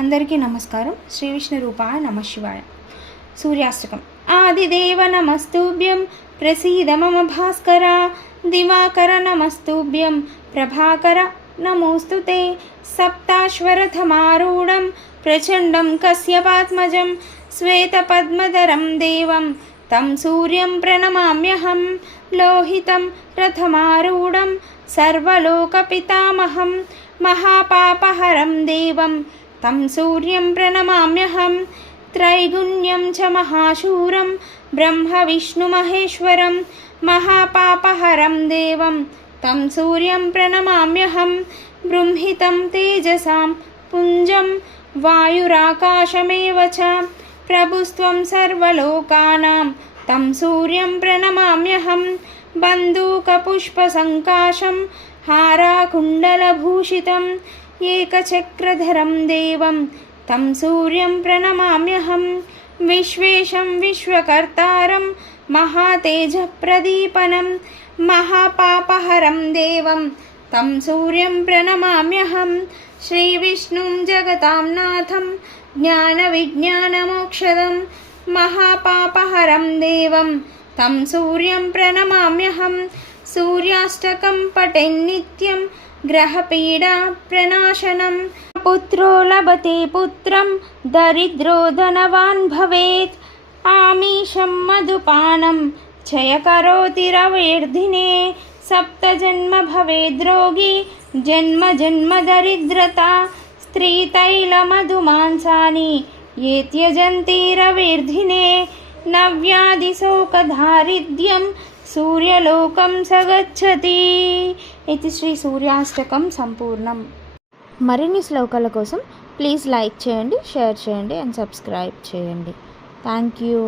అందరికీ నమస్కారం. శ్రీ విష్ణు రూపాయ నమ శివాయ. సూర్యాష్టకం. ఆదిదేవ నమస్తుభ్యం ప్రసీద మమ భాస్కర, దివాకర నమస్తుభ్యం ప్రభాకర నమోస్తుతే. సప్తాశ్వరథమారూఢం ప్రచండం కశ్యపాత్మజం, శ్వేతపద్మధరం దేవం తం సూర్యం ప్రణమామ్యహం. లోహితం రథమారూఢం సర్వలోకపితామహం, మహాపాపహరం దేవం తం సూర్యం ప్రణమామ్యహం. త్రైగుణ్యం చ మహాశూరం బ్రహ్మ విష్ణు మహేశ్వరం, మహాపాపహరం దేవం తం సూర్యం ప్రణమామ్యహం. బృంహితం తేజసాం పుంజం వాయురాకాశమేవ చ, ప్రభుస్త్వం సర్వలోకానాం తం సూర్యం ప్రణమామ్యహం. బంధూకపుష్పసంకాశం హారాకుండలభూషితం, ఏకచక్రధరం దేవం తం సూర్యం ప్రణమామ్యహం. విశ్వేశం విశ్వకర్తారం మహాతేజప్రదీపనం, మహాపాపహరం దేవం తం సూర్యం ప్రణమామ్యహం. శ్రీవిష్ణుం జగతాం నాథం జ్ఞానవిజ్ఞానమోక్షదం, మహాపాపహరం దేవం తం సూర్యం ప్రణమామ్యహం. సూర్యాష్టకం పఠెన్నిత్యం గ్రహపీడా ప్రనాశనం, పుత్రో లభతే పుత్రం దరిద్రో ధనవాన్ భవేత్. ఆమీషం మధుపానం క్షయకరోతి రవేర్ధినే, సప్తజన్మ భవేద్రోగి జన్మ జన్మ దరిద్రత. స్త్రీతైలమధుమాంసాని ఏ త్యజంతి రవేర్ధినే, నవ్యాధిశోకదారిద్ర్యం సూర్యలోకం సగచ్చతి. ఇది శ్రీ సూర్యాష్టకం సంపూర్ణం. మరిన్ని శ్లోకాల కోసం ప్లీజ్ లైక్ చేయండి, షేర్ చేయండి అండ్ సబ్స్క్రైబ్ చేయండి. Thank you.